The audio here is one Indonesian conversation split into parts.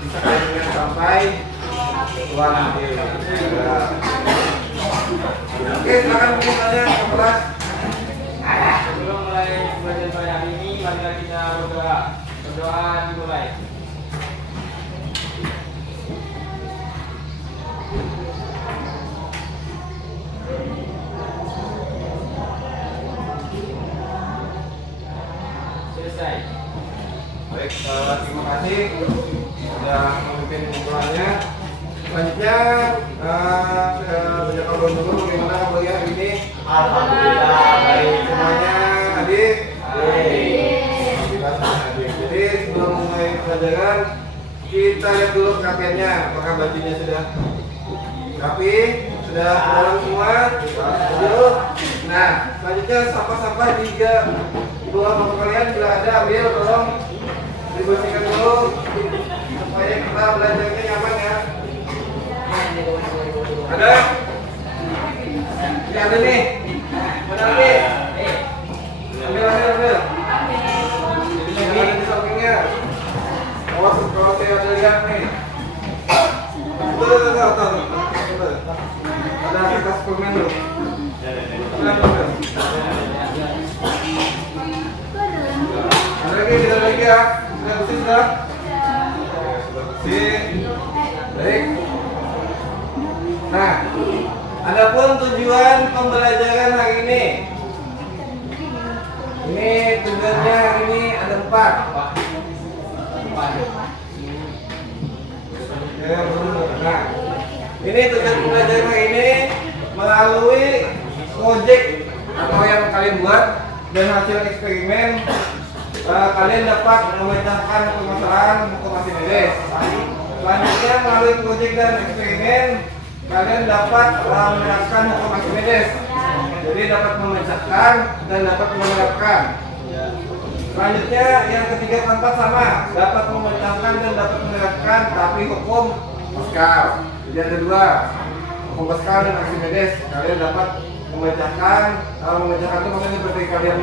bisa kalian sampai tua nanti. Oke, silakan mungkin tanya ke kelas. Sebelum mulai belajar pada hari ini, marilah kita berdoa. Berdoa dimulai. Selesai. Baik, terima kasih sudah memimpin pengumpulannya. Selanjutnya banyak kawan dulu bagaimana kamu lihat ini? Alhamdulillah baik. Semuanya adik? Baik. Alhamdulillah semuanya adik. Jadi sebelum mulai pelajaran kita lihat dulu kerapiannya. Apakah bajunya sudah rapi? Sudah dalam semua? Dulu. Nah, selanjutnya sampah-sampah juga di bawah bapak kalian bila ada ambil, tolong dibersihkan dulu supaya kita belajarnya nyaman ya. Ada? Ini ada nih. Mana nih? Ambil. Ini ada di sampingnya. Awas kalau saya ada lihat nih. Tuh. Ada kertas permen tuh. Ada lagi ya. Sudah bersih sudah? Sudah bersih. Baik. Nah, adapun tujuan pembelajaran hari ini. Ini tujuannya hari ini ada 4. Nah, ini tujuan pembelajaran hari ini melalui project atau yang kalian buat dan hasil eksperimen. Kalian dapat memecahkan permasalahan hukum Archimedes. Selanjutnya melalui project dan eksperimen kalian dapat menerapkan hukum Archimedes. Jadi dapat memecahkan dan dapat menerapkan. Selanjutnya yang ketiga keempat sama, dapat memecahkan dan dapat menerapkan, tapi hukum Pascal. Jadi ada 2, hukum Pascal dan Archimedes. Kalian dapat memecahkan, memecahkan itu maksudnya seperti kalian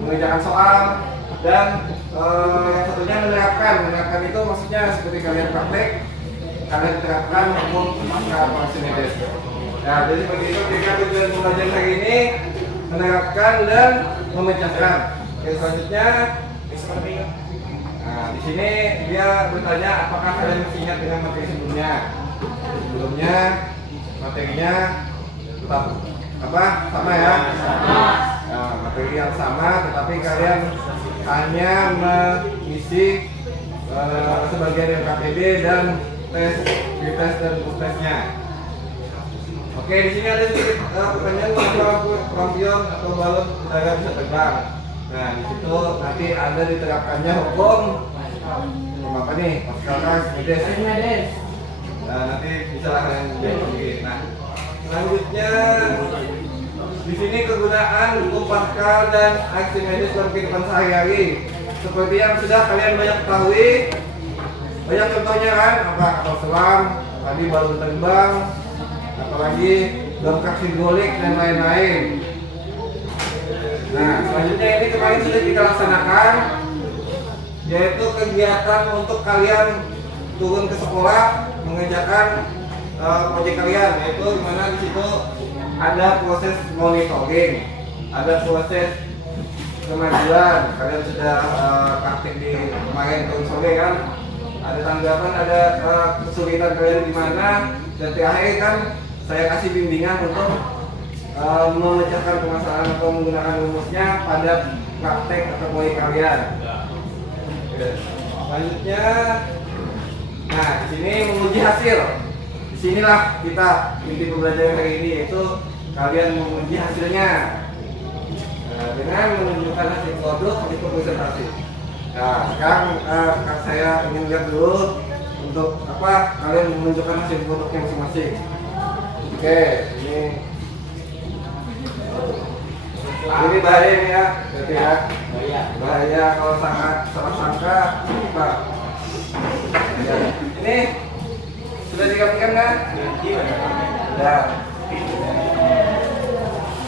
mengerjakan soal, dan yang satunya menerapkan itu maksudnya seperti kalian praktek, kalian terapkan hukum Pascal dan Archimedes. Nah, jadi seperti itu tiga tujuan pembelajaran hari ini, menerapkan dan memecahkan. Oke, selanjutnya, nah di sini dia bertanya apakah kalian masih ingat dengan materi sebelumnya. Sebelumnya materinya tetap sama ya. Nah, materi yang sama, tetapi kalian hanya mengisi sebagian LKPD dan tes, tes dan tesnya. Oke, di sini ada sedikit pertanyaan lampion atau balon udara bisa terbang. Nah, di situ nanti ada diterapkannya hukum apa nih? Pascal Archimedes. Nah, nanti bisa lah kalian jawab sendiri. Nah, selanjutnya di sini kegunaan hukum Pascal dan Archimedes dalam kehidupan sehari-hari. Seperti yang sudah kalian banyak ketahui, banyak contohnya kan? Apa kapal selam, tadi balon terbang, apalagi dongkrak simbolik dan lain-lain. Nah, selanjutnya ini kemarin sudah kita laksanakan, yaitu kegiatan untuk kalian turun ke sekolah mengerjakan proyek kalian, yaitu dimana di situ ada proses monitoring, ada proses kemajuan. Kalian sudah praktik di kemarin tahun sore kan, ada tanggapan, ada kesulitan kalian di mana, dan terakhir kan saya kasih bimbingan untuk memecahkan permasalahan atau menggunakan rumusnya pada praktek atau proyek kalian. Selanjutnya, nah di sini menguji hasil. Disinilah kita inti pembelajaran hari ini, yaitu kalian menguji hasilnya dengan menunjukkan hasil produk itu presentasi. Nah sekarang saya ingin lihat dulu untuk kalian menunjukkan hasil produknya masing-masing. Oke, ini bahaya nih ya, berarti ya. Bahaya kalau sangat salah sangka. Nah, ini sudah dirapikan kan? Sudah.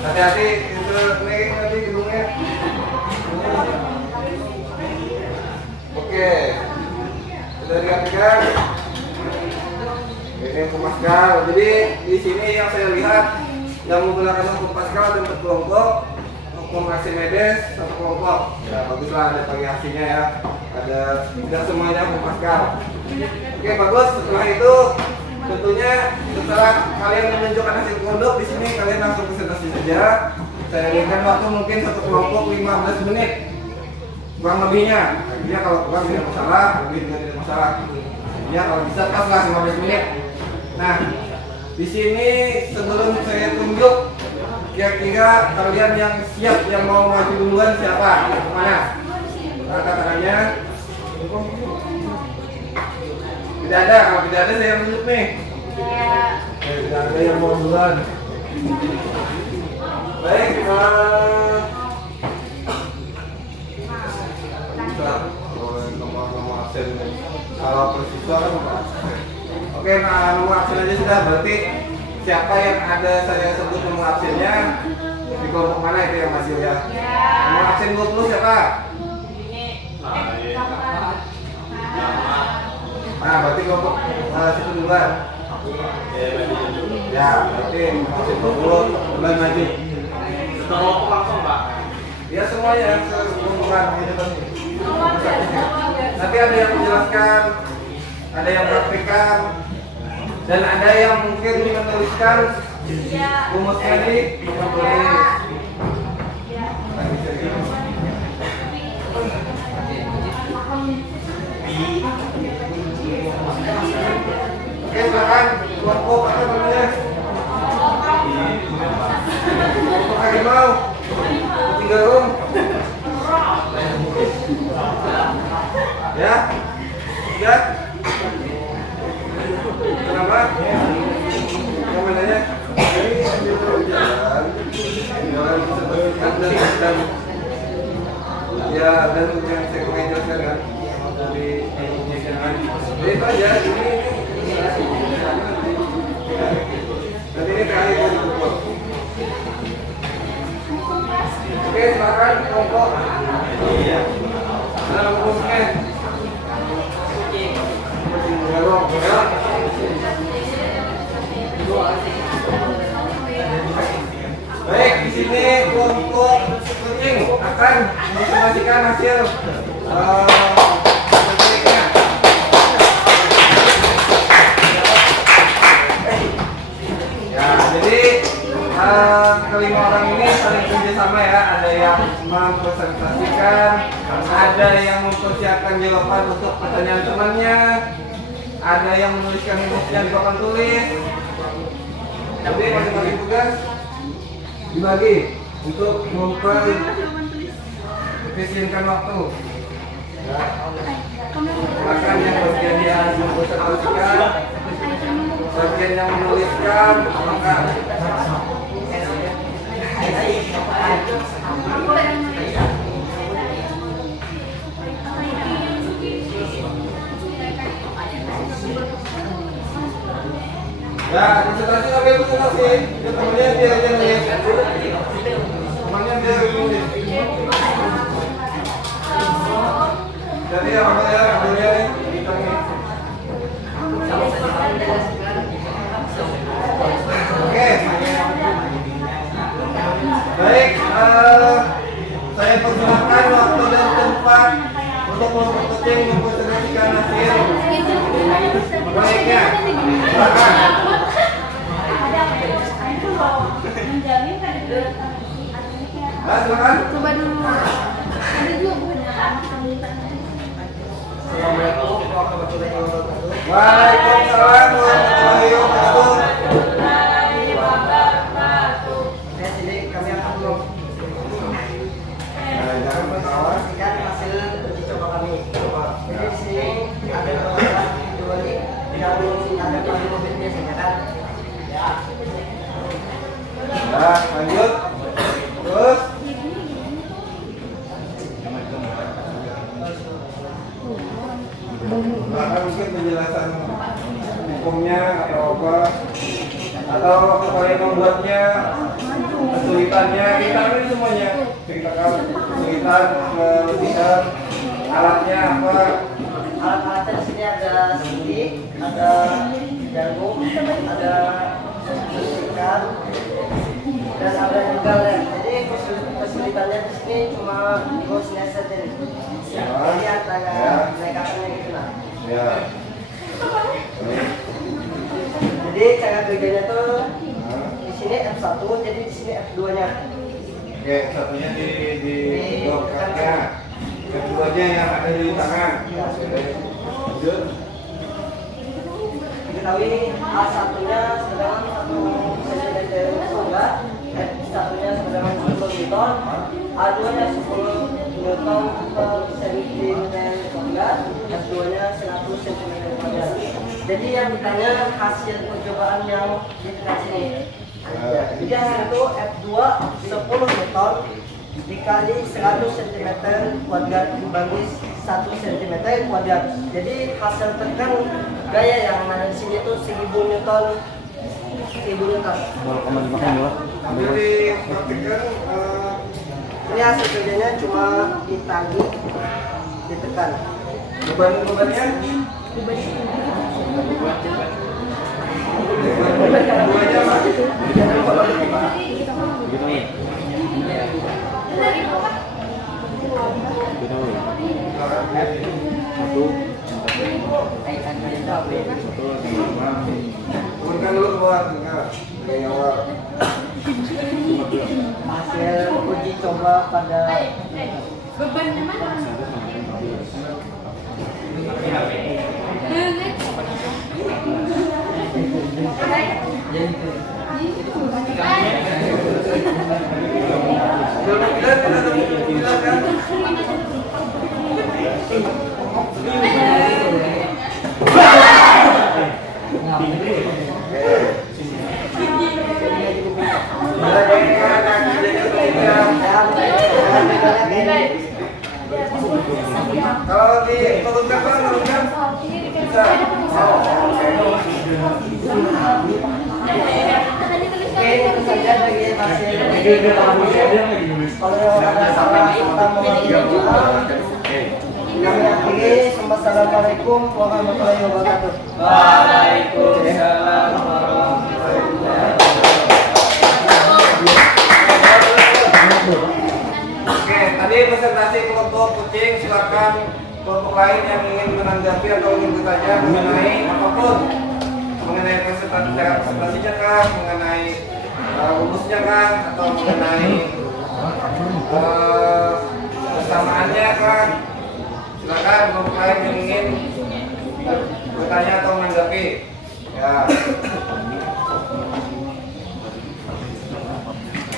Hati-hati itu miring nanti gedungnya. Oke. Sudah digantikan. Ini hukum Pascal. Jadi di sini yang saya lihat yang menggunakan hukum Pascal ada berkelompok, hukum Archimedes satu kelompok. Ya baguslah ada variasinya ya. Ada tidak semuanya hukum Pascal. Oke bagus. Setelah itu tentunya setelah kalian menunjukkan hasil produk di sini kalian langsung presentasi saja. Saya berikan waktu mungkin satu kelompok 15 menit kurang lebihnya. Akhirnya kalau kurang tidak masalah, lebih juga tidak masalah. Ya kalau bisa pas lah 15 menit. Nah di sini sebelum saya tunjuk kira-kira kalian yang siap yang mau maju duluan siapa? Mana? Angkat tangannya. Tidak ada, kalau tidak ada saya tunjuk nih. Tidak ada yang mau duluan. Baik, bisa nomor absen. Kalau persiswa kan oke, nah nomor absen aja sudah. Berarti siapa yang ada saya sebut nomor absennya di kelompok mana itu yang masih ya? Nomor absen 20 siapa? Nah, berarti kelompok situ duluan. Ya, berarti absen 20 duluan maju. Kelompok langsung Pak. Ya semuanya kelompok di depan ini. Nanti ada yang menjelaskan, ada yang praktikan, dan ada yang mungkin menuliskan rumusnya di menulis. Oke, silakan kelompok apa namanya? Kelompok harimau, kucing garung. Ya, sudah. Kenapa? Yang mananya? Ini ambil jalan, dan ya dan yang saya ingin jelaskan kan dari jangan. Jadi itu aja ini. Dan ini terakhir dari kelompok. Oke, silakan kelompok. Iya. Dalam rumusnya. Baik, di sini kelompok kucing akan menginformasikan hasil kucingnya. Ya, jadi kelima orang ini saling kerjasama ya. Ada yang mempresentasikan, ada yang mempersiapkan jawaban untuk pertanyaan temannya, ada yang menuliskan rumusnya di papan tulis. Jadi masing-masing tugas dibagi untuk memperefisienkan waktu. Ya. Silakan yang bagian yang mempresentasikan, bagian yang menuliskan, maka ya, presentasi sambil presentasi. Temannya dia aja nulis. Temannya dia nulis. Jadi apa ya? Ambilnya nih. Oke. Baik. Saya persilakan waktu dan tempat untuk kelompok kucing mempresentasikan hasil proyeknya. Silakan. Menjamin kan Silakan. coba dulu. Ada juga Assalamualaikum warahmatullahi wabarakatuh. Waalaikumsalam warahmatullahi wabarakatuh. Di sini kami akan menginformasikan hasil uji coba kami. Jadi di sini ada beberapa dua yang ada kami mobil biasanya kan. Ya. Ya, lanjut. Terus. Bahkan mungkin penjelasan hukumnya atau apa, atau apa yang membuatnya, kesulitannya, kita ini semuanya ceritakan kesulitan, kelebihan, alatnya apa. Alat-alatnya di sini ada stick, ada jagung, ada ikan, dan ada juga lem. Jadi kesulitannya di sini cuma gosnya saja nih. Jadi antara lekatannya gitu lah. Ya. Jadi cara kerjanya tuh di sini F1, jadi di sini F2-nya. Oke, satunya di dokternya, keduanya yang ada di tangan. Lanjut. Diketahui A1-nya sedang 1 cm enggak, F1-nya sedang 10 Newton, A2-nya 10 Newton per cm enggak, F2-nya 100 cm kuadrat. Jadi yang ditanya hasil percobaan yang dikasih ini. Jadi yang itu F2 10 Newton dikali 100 cm kuadrat dibagi 1 cm kuadrat. Jadi hasil tekan gaya yang ada di sini tuh 1000 Newton. 1000 Newton. Jadi praktikkan Ini hasil kerjanya cuma ditagih, ditekan. beban-bebannya. Keduanya apa? Turunkan dulu ke bawah, dari awal. Hasil uji coba pada bebannya mana? Kalau diturunkan Bang, turunkan bisa. Oke, itu saja bagi hasil. Kalau ada salah kata kami akhiri. Wassalamualaikum warahmatullahi wabarakatuh. Waalaikumsalam warahmatullahi Oke, tadi presentasi kelompok kucing, silakan kelompok lain yang ingin menanggapi atau ingin bertanya mengenai apapun, mengenai presentasinya kah, mengenai rumusnya kah, atau mengenai kesamaannya kah, silakan kelompok lain yang ingin bertanya atau menanggapi. Ya.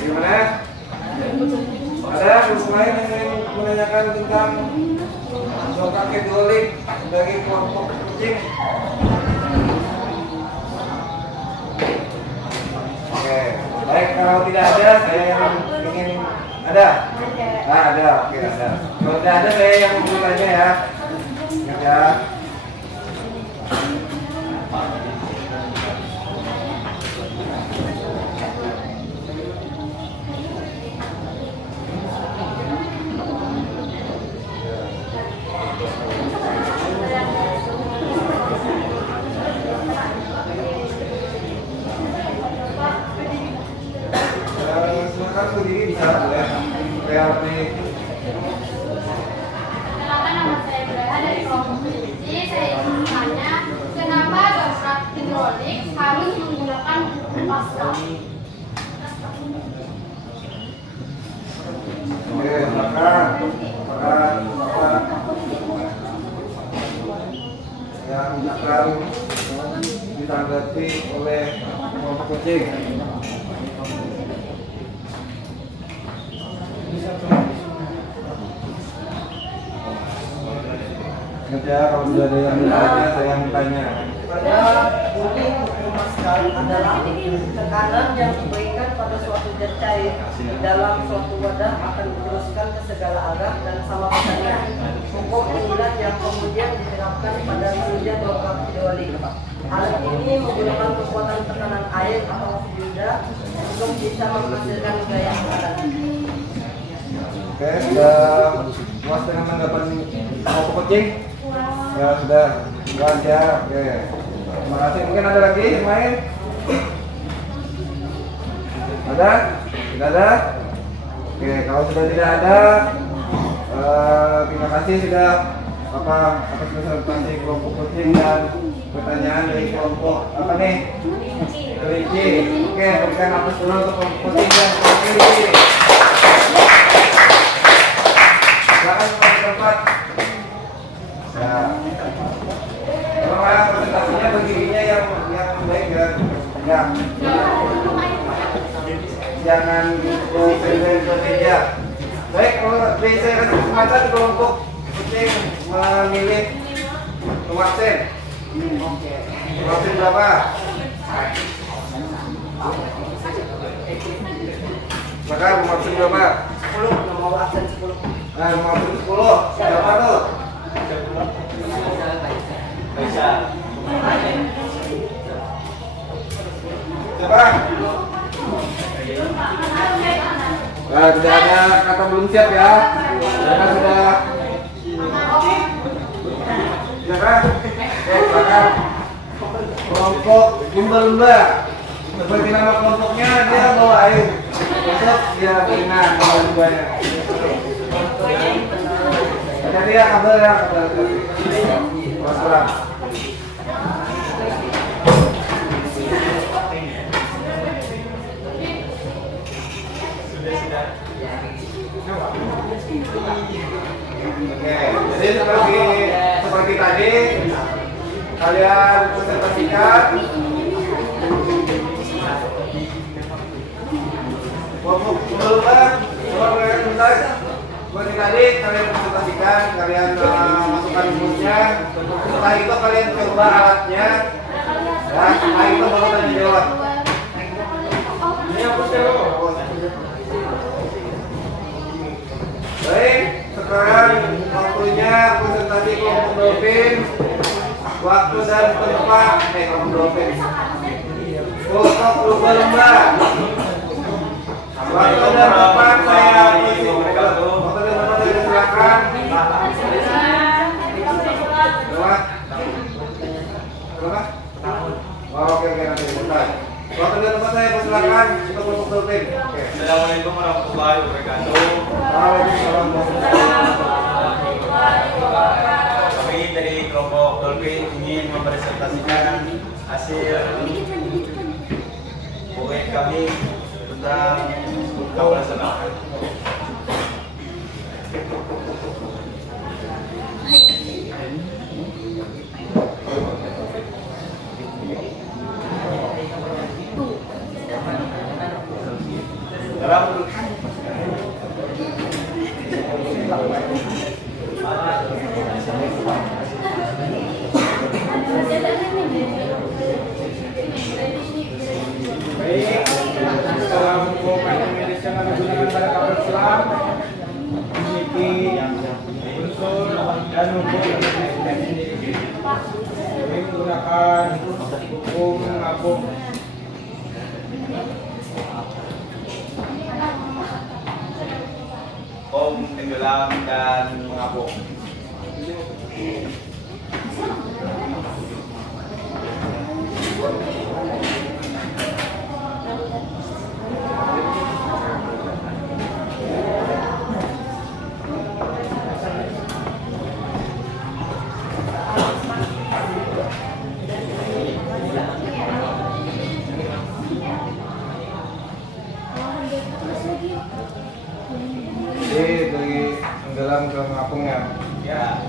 Gimana? Ada kelompok lain yang ingin menanyakan tentang dongkrak hidrolik dari kelompok kucing? Oke, baik, kalau tidak ada, saya yang ingin ada. Nah, ada, oke ada. Kalau tidak ada, saya yang bertanya ya. Ya. Silakan berdiri bisa boleh. Kreatif. Kenapa nama saya Braha dari kelompok kunci? Saya ingin bertanya, kenapa dongkrak hidrolik harus menggunakan Pascal? Oke, silakan. Yang akan ditanggapi oleh kelompok kucing. Ya, kalau sudah ada yang ditanya, saya yang ditanya. Pada ini Pascal adalah tekanan yang diberikan pada suatu zat cair dalam suatu wadah akan diteruskan ke segala arah dan sama besarnya. Hukum inilah yang kemudian diterapkan pada kerja dongkrak hidrolik. Alat ini menggunakan kekuatan tekanan air atau fluida untuk bisa menghasilkan gaya tekanan. Oke, sudah puas dengan tanggapan kelompok kucing? Ya, sudah. Enggak ada. Oke. Terima kasih. Mungkin ada lagi yang main? Ada? Tidak ada? Oke, kalau sudah tidak ada, terima kasih sudah atas presentasi kelompok kucing dan pertanyaan dari kelompok apa nih? Kelinci. Oke, berikan aplaus dulu untuk kelompok kucing dan kelompok kelinci. Silakan kembali ke tempat. Nah, memang presentasinya berdirinya yang baik ya. Jangan berbeda. Baik, kalau saya kasih kesempatan kelompok kucing memilih pemasen. Pemasen berapa? Maka pemasen berapa? 10, mau absen 10. Nah, pemasen 10. Siapa tuh? Siapa? Nah, tidak ada kata belum siap ya. Karena sudah. Silakan. Silakan. Kelompok lumba-lumba. Seperti nama kelompoknya, dia bawa air. Besok dia berenang bawa lumbanya. Jadi ya kabar ya kabar. Wassalam. Oke, jadi seperti tadi kalian presentasikan kelompok lumba, coba kalian sebentar. Seperti tadi kalian presentasikan, kalian masukkan rumusnya. Setelah itu kalian coba alatnya. Ya, setelah itu baru tanya jawab. Ini apa sih lo? Baik, sekarang waktunya presentasi kelompok dolphin. Waktu dan tempat kelompok dolphin. Kelompok lumba-lumba. Waktu dan tempat saya isi. Waktu dan tempat saya silakan. Berapa? Oh, oke nanti sebentar. Waktu dan tempat saya persilakan untuk kelompok dolphin. Oke. Assalamualaikum warahmatullahi wabarakatuh. Waalaikumsalam. Kami dari kelompok dolphin ingin mempresentasikan hasil proyek kami tentang kapal selam. Baik, dalam hubungan medis yang menggunakan pada kapal selam memiliki unsur dan hukum kami menggunakan hukum mengapung. Om tenggelam dan mengapung. Jadi dari tenggelam ke mengapungnya. Ya.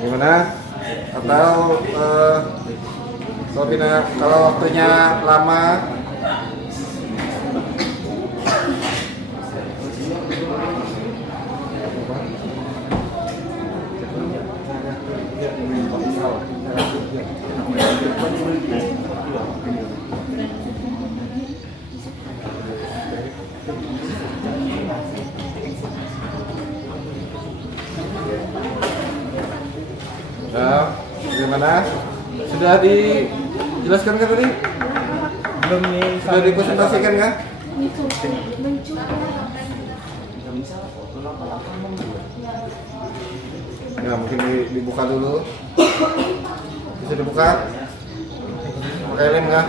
Gimana? Atau kalau waktunya lama Bagaimana? Sudah dijelaskan kan tadi? Belum nih. Sudah dipresentasikan kan? Ya mungkin dibuka dulu. Bisa dibuka? Pakai lem kan?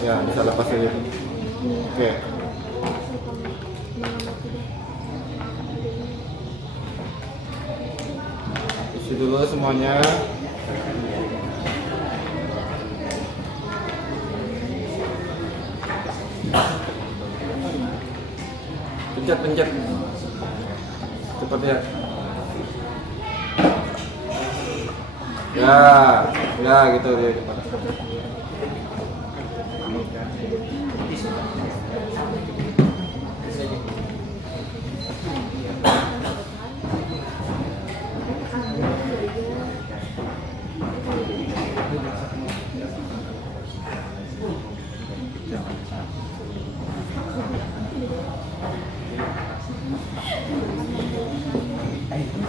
Ya bisa lepas aja. Oke. Isi dulu semuanya. Pencet cepat ya. Ya gitu dia cepat.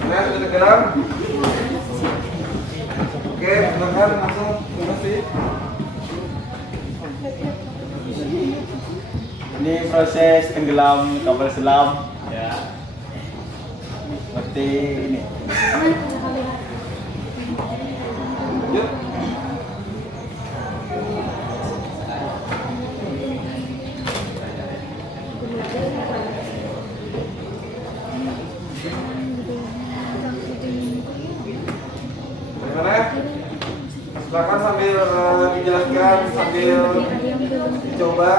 Nah, sudah tergeram. Oke, silakan langsung masih. Ini proses tenggelam kapal selam ya. Seperti ini. Yuk. Bagaimana? Silakan sambil dijelaskan, sambil dicoba.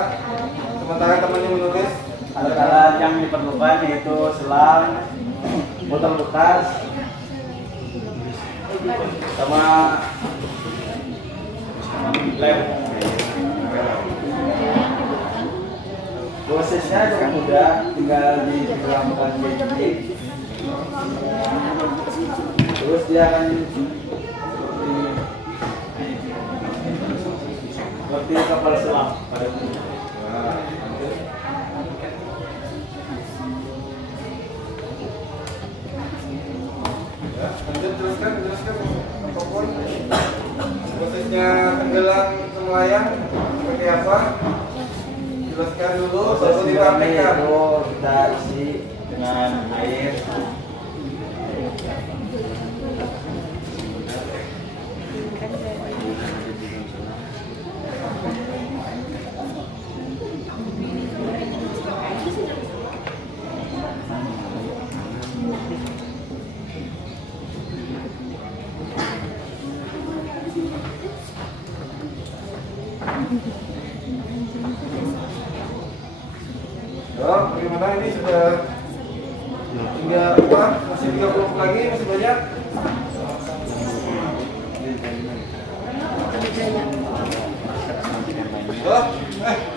Sementara temannya menulis. Alat-alat yang diperlukan yaitu selang, botol bekas, sama lem. Prosesnya cukup mudah, tinggal ditenggelamkan di. Terus dia akan seperti kapal selam pada umumnya. Lanjut jelaskan apapun prosesnya tenggelam semelayang seperti apa, jelaskan dulu baru dipraktekkan. Itu kita isi dengan air. Bagaimana ini sudah tinggal apa? Masih 30 lagi, masih banyak.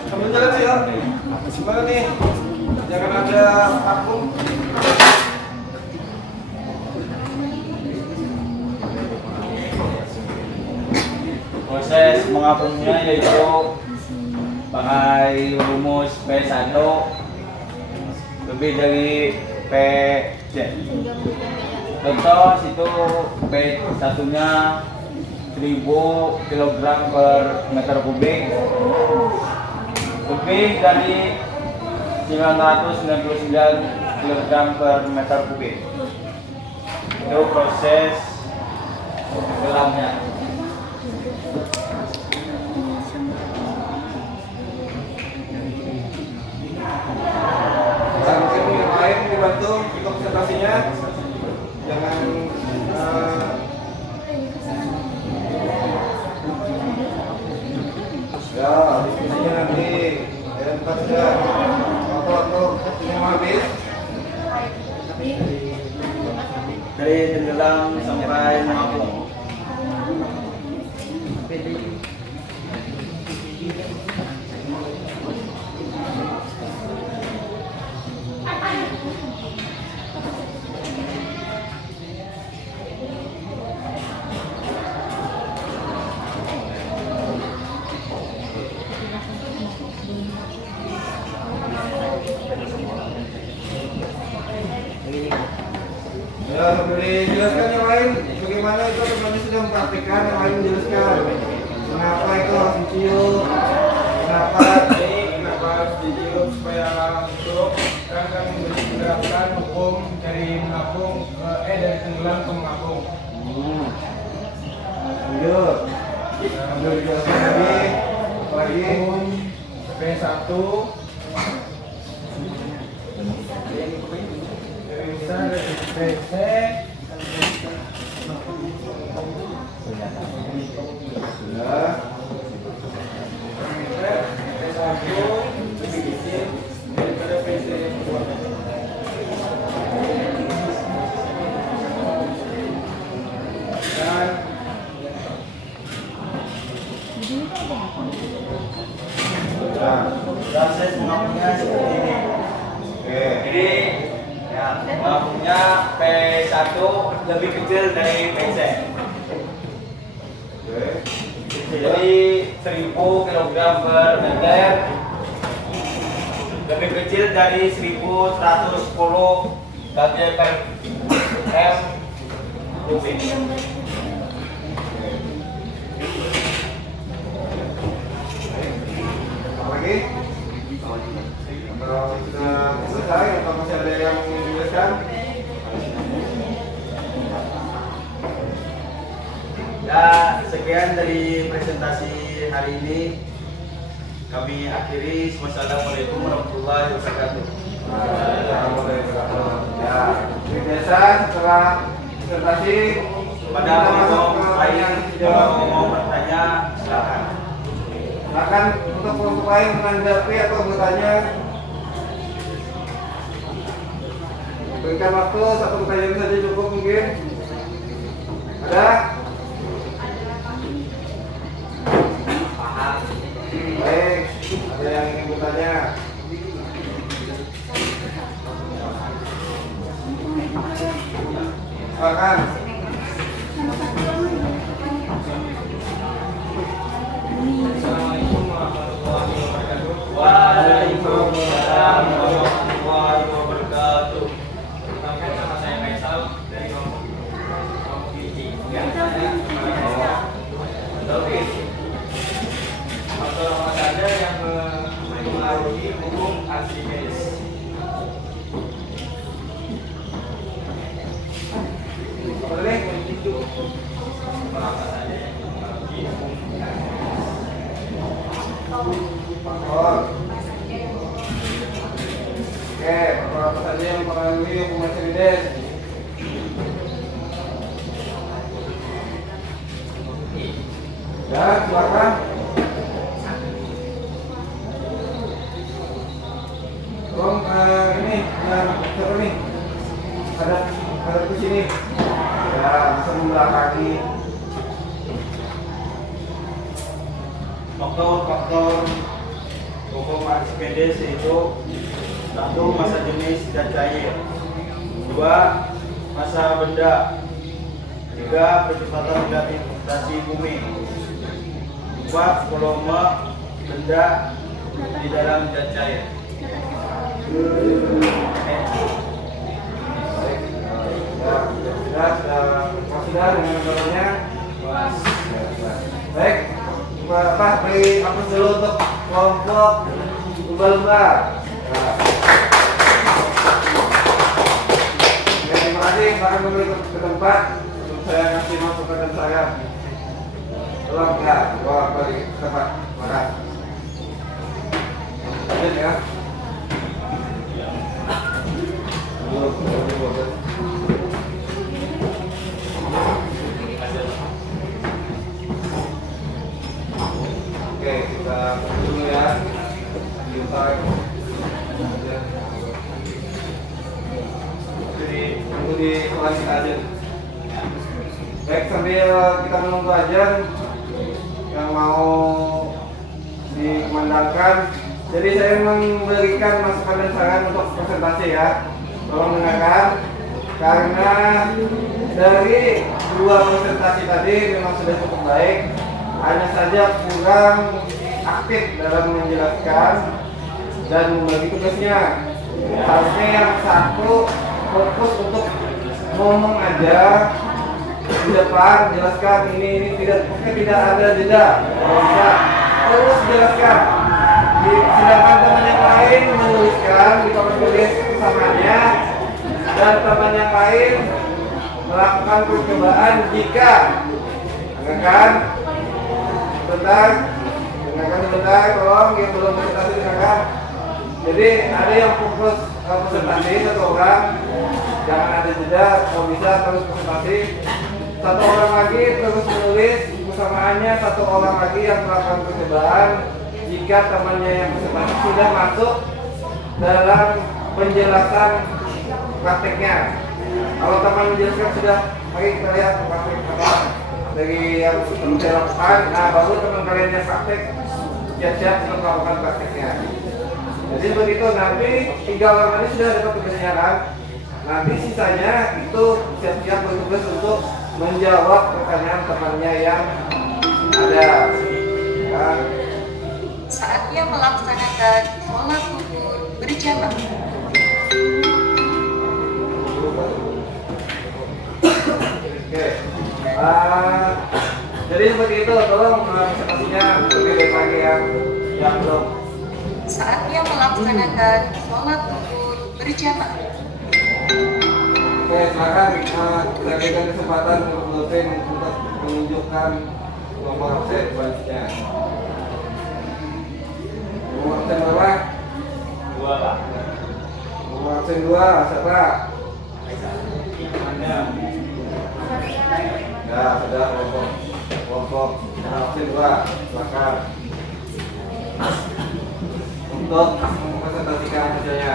Sambil jalan sih ya. Gimana nih? Jangan ada vakum. Proses mengapungnya yaitu pakai rumus P1 lebih dari P-Z. Contoh itu P1 nya 1000 kg per meter kubik, lebih dari 999 kg per meter kubik. Itu proses tenggelamnya. Mungkin yang lain dibantu untuk presentasinya. Jangan ya, diskusinya nanti tempat saja. Waktu yang habis. Dari tenggelam sampai mengapung. Ini Sambil dijelaskan yang lain, bagaimana itu teman-teman sudah mempraktikkan, yang lain menjelaskan kenapa itu harus dicium, kenapa harus dicium supaya untuk kan menerapkan hukum dari mengapung dari tenggelam ke mengapung. Lanjut. Sambil dijelaskan lagi P1 bisa dari PC sudah. P1 lebih kecil daripada PC yang kedua. Proses mengapungnya seperti ini. Oke. Jadi ya, mengapungnya P1 lebih kecil dari PC. Oke. Jadi 1000 kg per meter lebih kecil dari 1110 kg per m kubik. Lagi? Kalau sudah selesai atau masih ada yang ingin dijelaskan? Ya, sekian dari presentasi hari ini. Kami akhiri. Wassalamualaikum warahmatullahi wabarakatuh. Ya, seperti biasa setelah presentasi Pada kelompok lain kalau mau bertanya silakan. silakan untuk kelompok lain menanggapi atau bertanya. Berikan waktu 1 pertanyaan saja cukup mungkin. Ada? Baik, ada yang ingin bertanya? Silakan. Assalamualaikum warahmatullahi wabarakatuh. Waalaikumsalam warahmatullahi wabarakatuh. Perkenalkan, nama saya Faisal dari kelompok gizi. Ya, Oke. faktor apa saja yang mempengaruhi hukum Archimedes? Boleh? Apa saja yang mempengaruhi hukum Faktor. Oke, faktor apa saja yang mempengaruhi hukum Archimedes? Ya, silakan. Tolong ini siapa nih? Ada ke sini. Ya, bisa membelakangi. Faktor-faktor hukum Archimedes yaitu 1. Massa jenis dan cair, 2. Massa benda, 3. Percepatan gravitasi bumi, 4. Volume benda di dalam zat cair. Ya, sudah dengan gambarnya. Baik, beri aplaus dulu untuk kelompok lumba-lumba. Ya, terima kasih. Silakan kembali ke tempat untuk saya kasih masukan saya. Tolong ya, bawa kembali ke tempat. Terima lanjut ya. Oke, kita dulu ya. Diutai. Jadi tunggu di kelas kita aja. Baik, sambil kita menunggu aja yang mau dikumandangkan. Jadi saya memberikan masukan dan saran untuk presentasi ya. Tolong dengarkan. Karena dari 2 presentasi tadi memang sudah cukup baik, hanya saja kurang aktif dalam menjelaskan dan membagi tugasnya. Harusnya yang satu fokus untuk ngomong aja di depan, jelaskan ini tidak ada jeda. Kalau bisa terus jelaskan. Sedangkan teman yang lain menuliskan di papan tulis kesamaannya, dan teman yang lain melakukan percobaan jika dengarkan sebentar, tolong yang belum presentasi dengarkan. Jadi ada yang fokus presentasi satu orang, jangan ada jeda, kalau bisa terus presentasi. Satu orang lagi terus menulis persamaannya, satu orang lagi yang melakukan percobaan jika temannya yang presentasi sudah masuk dalam penjelasan prakteknya. Kalau teman menjelaskan sudah, mari kita lihat praktek apa dari yang saya lakukan. Nah, baru teman kalian yang praktek siap-siap untuk melakukan prakteknya. Jadi begitu, nanti 3 orang ini sudah dapat tugasnya kan. Nanti sisanya itu siap-siap bertugas untuk menjawab pertanyaan temannya yang ada. Ya. Saatnya melaksanakan sholat zuhur berjamaah. Oke. Jadi seperti itu, tolong presentasinya lebih baik lagi yang belum. Saatnya melaksanakan sholat zuhur berjamaah. Oke, silakan kita berikan kesempatan untuk Lutfi untuk menunjukkan nomor absen selanjutnya. Nomor absen berapa? 2 Pak. Nomor absen 2, siapa? Anda. Ya, sudah kelompok absen 2, silakan untuk mempresentasikan hasilnya.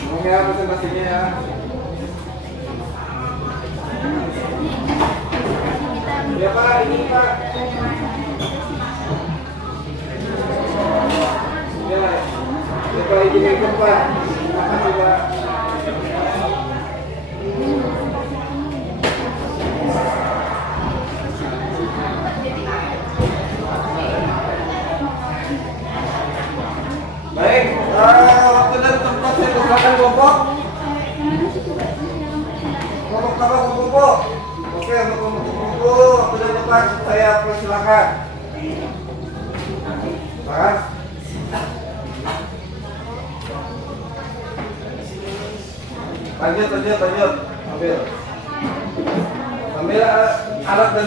Semuanya presentasinya ya. Ya Pak, ini Pak. Ya, Pak izin ikut Pak. Terima kasih Pak. Baik, waktu dan tempat saya persilakan kelompok. Kelompok apa kelompok? Oke, untuk kelompok waktu dan tempat saya persilakan. Silakan. Lanjut. Ambil alat dan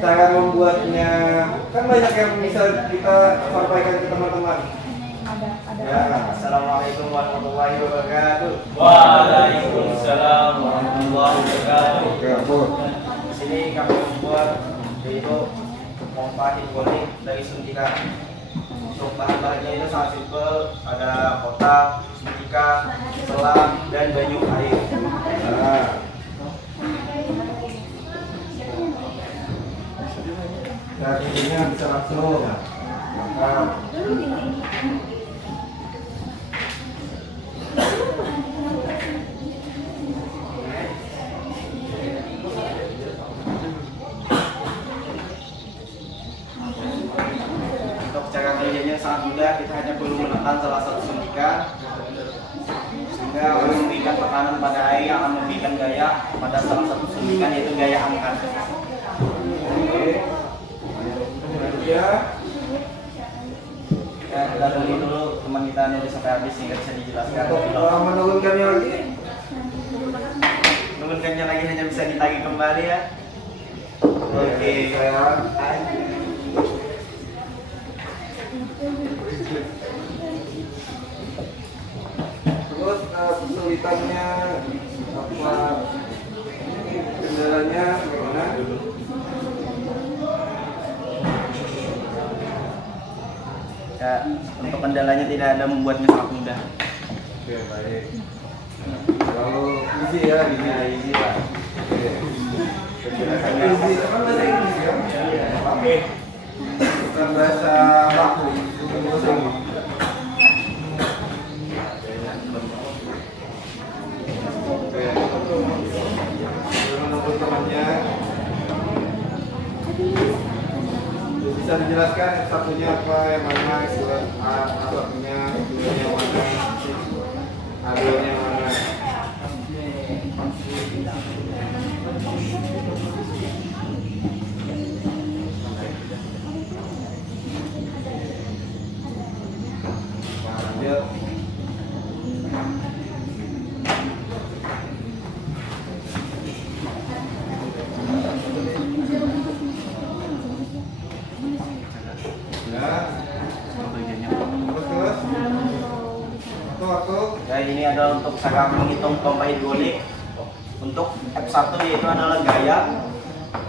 cara membuatnya. Kan banyak yang bisa kita sampaikan ke teman-teman. Ya, Assalamualaikum warahmatullahi wabarakatuh. Waalaikumsalam warahmatullahi wabarakatuh. Oke, ampun. Di sini kami membuat yaitu pompa hidrolik dari suntikan. Untuk bahan-bahannya itu sangat simpel, ada kotak, suntikan, selang, dan banyu air. Dan ini bisa langsung. Untuk cara kerjanya sangat mudah, kita hanya perlu menekan salah satu suntikan sehingga akan memberikan tekanan pada air yang akan memberikan gaya pada salah satu suntikan, yaitu gaya angkat. Ya. Ya, kita tunggu dulu teman kita nulis sampai habis sehingga bisa dijelaskan. Untuk menurunkannya lagi. Menurunkannya lagi hanya bisa ditagih kembali ya. Oke. Saya terus kesulitannya apa, kendalanya bagaimana? Ya, untuk kendalanya tidak ada, membuatnya sangat mudah. Oke, baik. Kalau easy ya, easy lah. Oke. Easy, kan bahasa Inggris ya? Bukan bahasa baku, bukan bahasa Inggris. Oke, menunggu temannya. Bisa dijelaskan satunya apa, yang mana, surat A, satunya Aduannya mana? Aduannya mana? Lanjut. Ya, ini adalah untuk cara menghitung pompa hidrolik. Untuk F1 yaitu adalah gaya.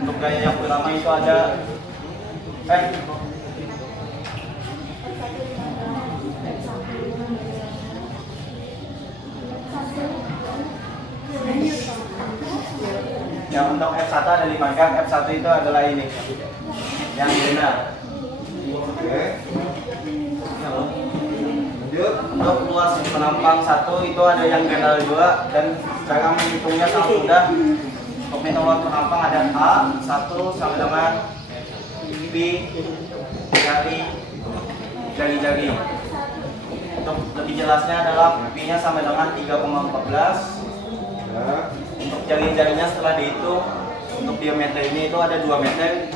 Untuk gaya yang pertama itu ada yang untuk F1 ada 5 gram. F1 itu adalah ini yang benar. Oke. Untuk luas penampang 1 itu ada yang general 2, dan cara menghitungnya sangat mudah. Untuk luas penampang ada A 1 sama dengan B jari. Untuk lebih jelasnya adalah B-nya sama dengan 3,14. Untuk jari-jarinya setelah dihitung, untuk diameter ini itu ada 2 meter.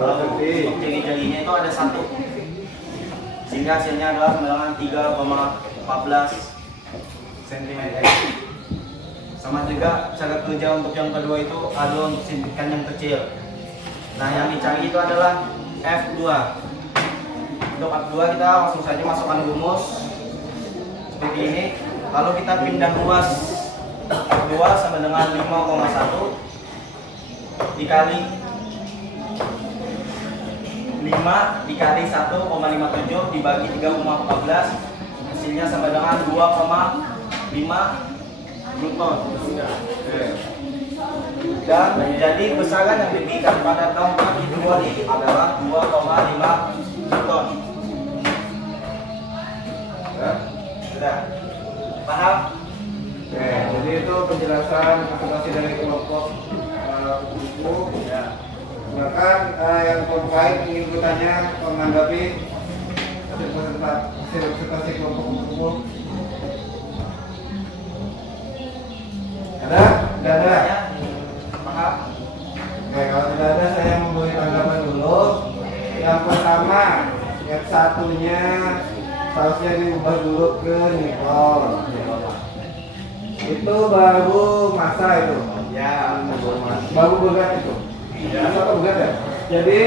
Kalau untuk jari-jarinya itu ada 1. Sehingga hasilnya adalah sama dengan 3,14 cm. Sama juga cara kerja untuk yang kedua itu adalah untuk sempitkan yang kecil. Nah, yang dicari itu adalah F2. Untuk F2 kita langsung saja masukkan rumus seperti ini. Lalu kita pindah luas F2 sama dengan 5,1 dikali 5 dikali 1,57 dibagi 3,14, hasilnya sama dengan 2,5 Newton. Dan jadi besaran yang diberikan pada pompa hidrolik adalah 2,5 Newton. Sudah paham? Oke, jadi itu penjelasan presentasi dari kelompok buku. Silakan yang kelompok lain ingin bertanya atau menanggapi hasil presentasi kelompok buku. Ada? Tidak ada? Paham? Oke, kalau tidak ada saya memberi tanggapan dulu. Yang pertama, F1-nya seharusnya diubah dulu ke Newton. Itu baru masa itu. Ya, Baru berat itu. Masa atau berat ya? Jadi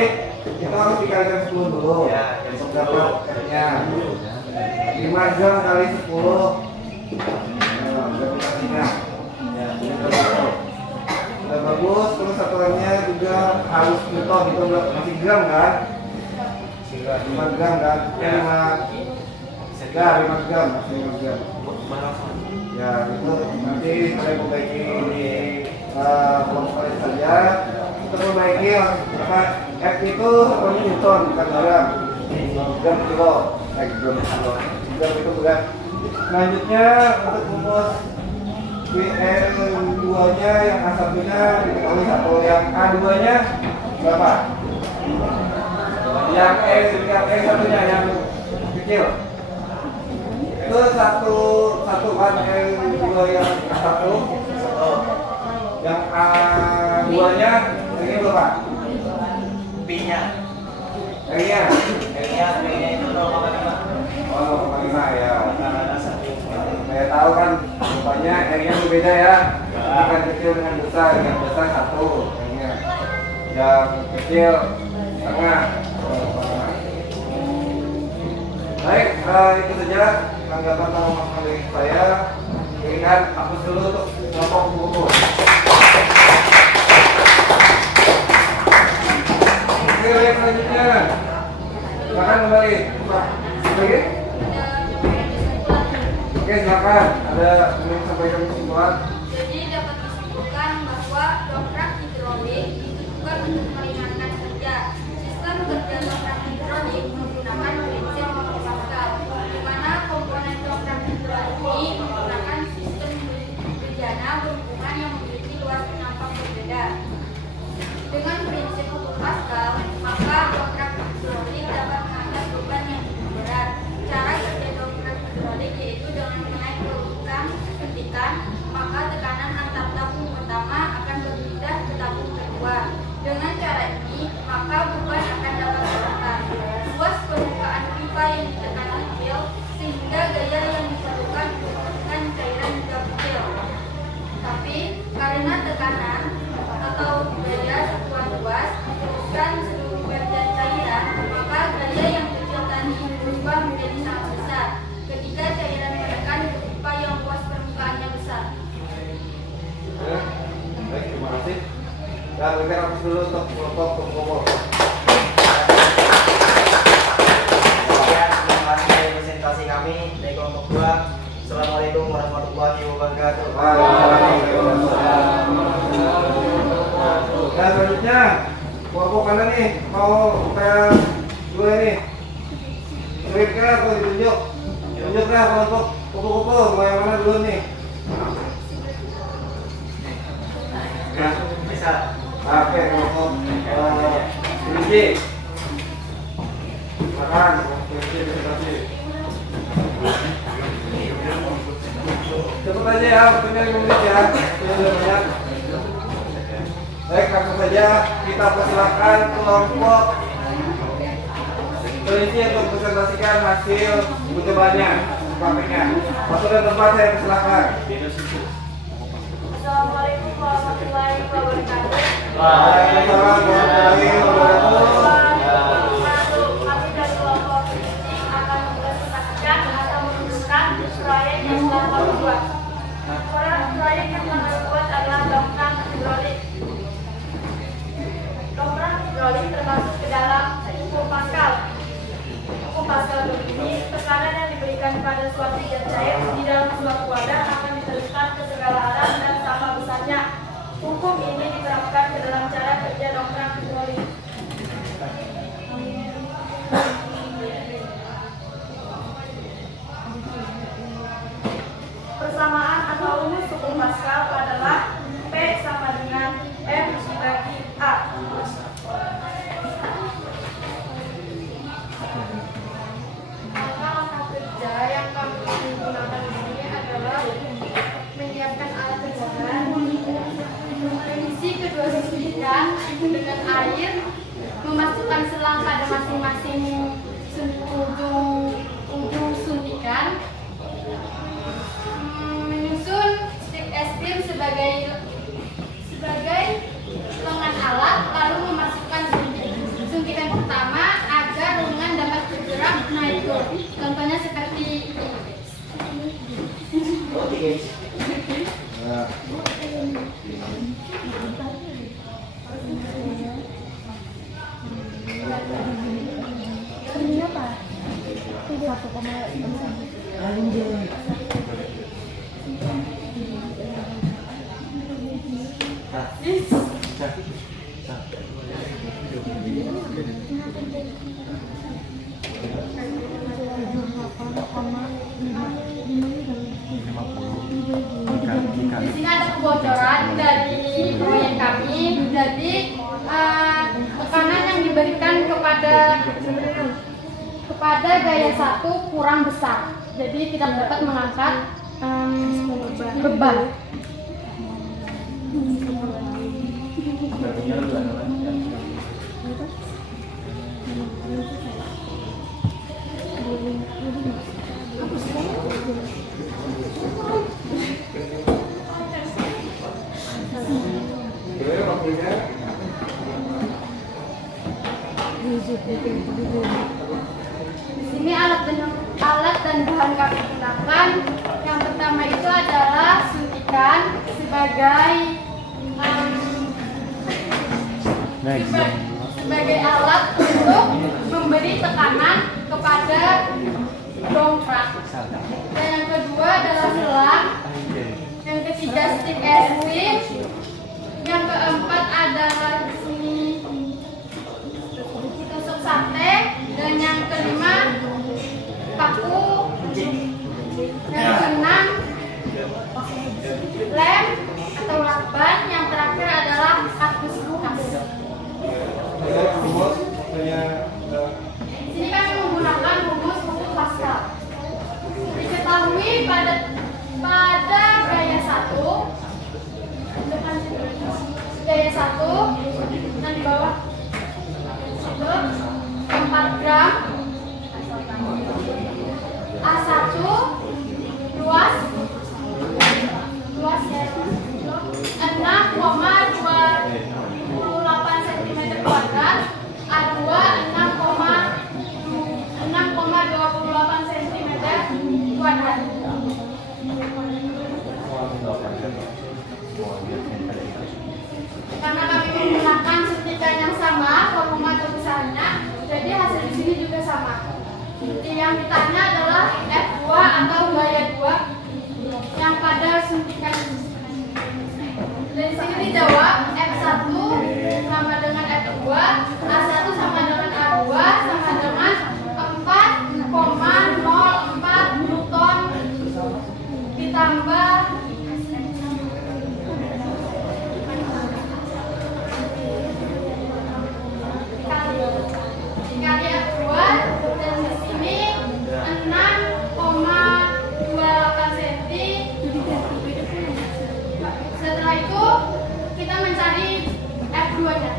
kita harus dikalikan 10 dulu. Ya, jadi Untuk dapat F-nya. 5 gram kali 10. Nah, gravitasinya. ya, Udah bagus, terus satuannya juga harus Newton, itu masih gram kan? 5 gram kan? Ya. 5 gram, masih 5 gram. Ya, itu nanti saya perbaiki di kelompok saja. Kita perbaiki apa? F itu satuannya Newton, bukan gram. Gram kilo, gram kilo. Gram itu berat. Selanjutnya untuk rumus WL2-nya yang A1-nya diketahui 1, yang A2-nya berapa? Yang E1-nya yang kecil itu satu kan, L2 yang A1, yang A2-nya ini berapa? B-nya L-nya itu 0,5. Oh, 0,5 ya. Ada 1. Saya tahu kan rupanya L-nya berbeda ya. Yang kecil dengan besar, yang besar 1 L-nya. Yang kecil setengah. Baik, itu saja tanggapan masukan dari saya. Ingat, hapus dulu untuk kelompok buku. Oke, baik, selanjutnya silakan kembali. Oke? Oke, silakan. Ada yang sampaikan kesimpulan. Jadi dapat disimpulkan bahwa dongkrak hidrolik ditujukan untuk meringankan kerja. Sistem kerja dongkrak hidrolik menggunakan prinsip Pascal, di mana komponen dongkrak hidrolik ini menggunakan sistem bejana berhubungan yang memiliki luas penampang berbeda. Dengan prinsip Pascal, maka dongkrak hidrolik dapat mengangkat beban yang berat. Cara kerja dongkrak hidrolik maka beban akan dapat ditekan. Luas permukaan pipa yang ditekan kecil, sehingga gaya yang diperlukan untuk menekan cairan juga kecil. Tapi karena tekanan atau gaya satuan luas meneruskan seluruh bagian cairan, maka gaya yang kecil tadi berubah menjadi sangat besar ketika cairan menekan pipa yang luas permukaannya besar. Baik, terima kasih. Dan kita hapus dulu untuk kelompok kumpul. Sekian, terima kasih dari presentasi kami dari kelompok 2. Assalamualaikum warahmatullahi wabarakatuh. Dan selanjutnya kelompok kanan nih mau kita dua nih. Kira-kira aku ditunjuk. Tunjuklah kelompok kumpul-kumpul mau yang mana dulu nih? Ya, Bisa. oke kelompok kunci. Silakan kunci presentasi. Cepat aja ya, waktunya 5 menit ya. Sudah banyak. Baik, langsung saja kita persilakan kelompok kelinci untuk presentasikan hasil percobaannya, prakteknya. Waktu dan tempat saya persilakan. Assalamualaikum warahmatullahi wabarakatuh. Waalaikumsalam warahmatullahi wabarakatuh. Kami dari kelompok kelinci akan mempresentasikan atau menunjukkan proyek yang telah kami buat. Proyek yang telah kami buat adalah dongkrak hidrolik. Dongkrak hidrolik termasuk ke dalam hukum Pascal. Hukum Pascal begini, tekanan yang diberikan pada suatu zat cair di dalam suatu wadah akan diteruskan ke segala arah dan sama besarnya. Hukum ini diterapkan ke dalam cara kerja dongkrak hidrolik. Persamaan atau rumus hukum Pascal adalah P sama dengan M dibagi A. Langkah kerja yang kami gunakan di sini adalah menyiapkan alat pencegahan, mengisi kedua sisi ikan dengan air, memasukkan selang pada masing-masing ujung suntikan, menyusun stik es krim sebagai lengan alat, lalu memasukkan suntikan pertama agar lengan dapat bergerak naik turun. Contohnya seperti ini. Di sini ada kebocoran dari proyek kami, jadi tekanan yang diberikan kepada gaya 1 kurang besar, jadi tidak dapat mengangkat beban. Di sini alat dan bahan kami gunakan. Yang pertama itu adalah suntikan sebagai alat untuk memberi tekanan kepada dongkrak. Dan yang kedua adalah selang. Yang ketiga stik es krim. Yang keempat adalah di sini tusuk sate. Dan yang kelima paku. Yang keenam lem atau lakban. Yang terakhir adalah kardus bekas. Di sini kami menggunakan rumus hukum Pascal. Diketahui pada gaya 1 dan di bawah 4 gram. A1 luas ya 6,28 cm², A2 6,28 cm². Karena kami menggunakan suntikan yang sama, volume atau besarnya, jadi hasil di sini juga sama. Yang ditanya adalah F2 atau gaya 2 yang pada suntikan. Dari sini dijawab F1 sama dengan F2, A1 sama dengan A2 sama dengan 4,04 Newton ditambah dikali F2 dan di sini 6,28 cm. Setelah itu kita mencari F2-nya.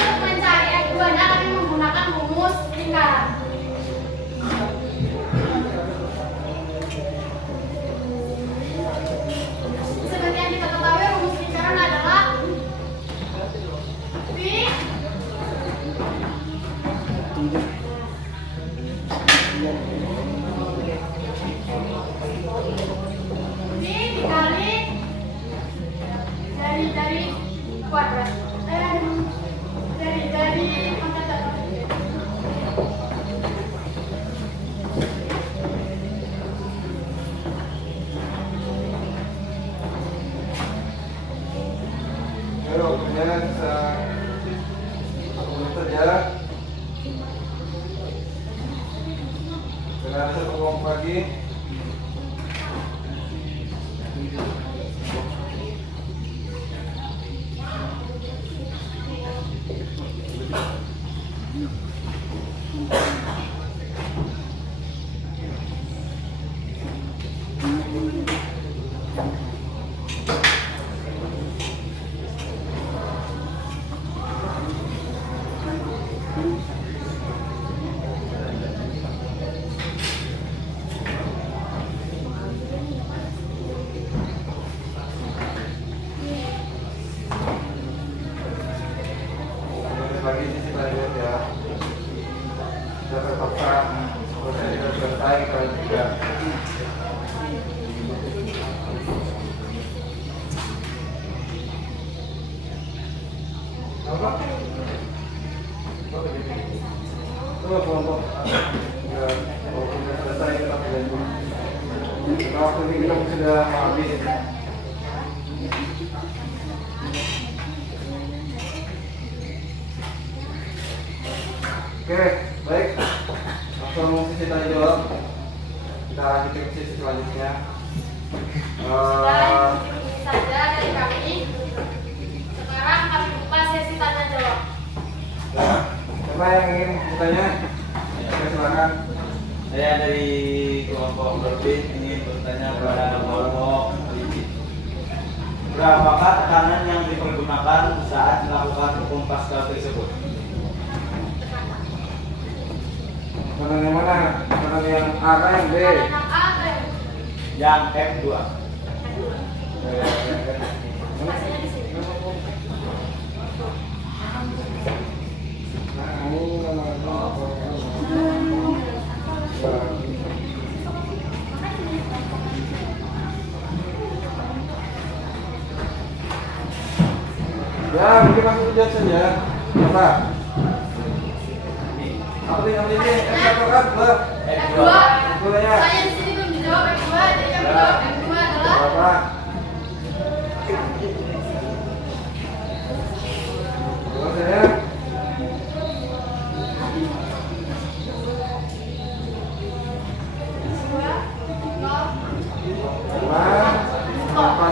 Untuk mencari F2-nya kami menggunakan rumus lingkaran. Seperti yang kita ketahui, rumus lingkaran adalah V dikali dari kuadrat, dari pangkat atas. Lalu kemudian bisa 1 menit saja. Dengan 1 kelompok pagi. Lagi sisi lanjut ya. Kita terpaksa proses sudah selesai kalian juga. Apa? Coba kelompok. Ya, kalau sudah selesai kita lanjut. Waktu ini kita sudah habis. Oke, baik. Langsung sesi tanya jawab. Kita lanjut ke sesi selanjutnya. Sudah ini saja dari kami. Sekarang kami buka sesi tanya jawab. Ya, siapa yang ingin bertanya? Oke, silakan. Saya dari kelompok berbit ingin bertanya kepada kelompok berbit. Berapakah tekanan yang dipergunakan saat melakukan hukum Pascal tersebut? Tekanan yang mana? Tekanan yang A atau yang B? Anak A, B. Yang F2. Hasilnya di sini. Ya, mungkin masuk ke jawab saja. Apa? Apa yang ini? F1 kan? F2. F2-nya. Saya di sini belum dijawab F2, jadi kami jawab F2 adalah Berapa? Jawab saya.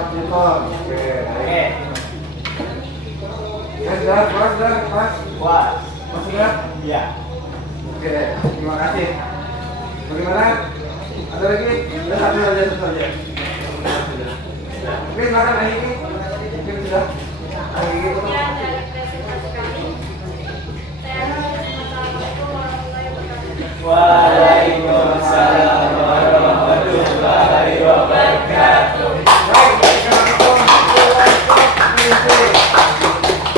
Newton. Oke. Oke. Ya, sudah, pas. Puas. Pas sudah. Iya. Oke, terima kasih. Bagaimana? Ada lagi? Satu saja. Oke, silakan lagi. Mungkin sudah. Lagi itu. Sekian dari presentasi kami. Assalamualaikum warahmatullahi wabarakatuh. Waalaikumsalam warahmatullahi wabarakatuh. Baik,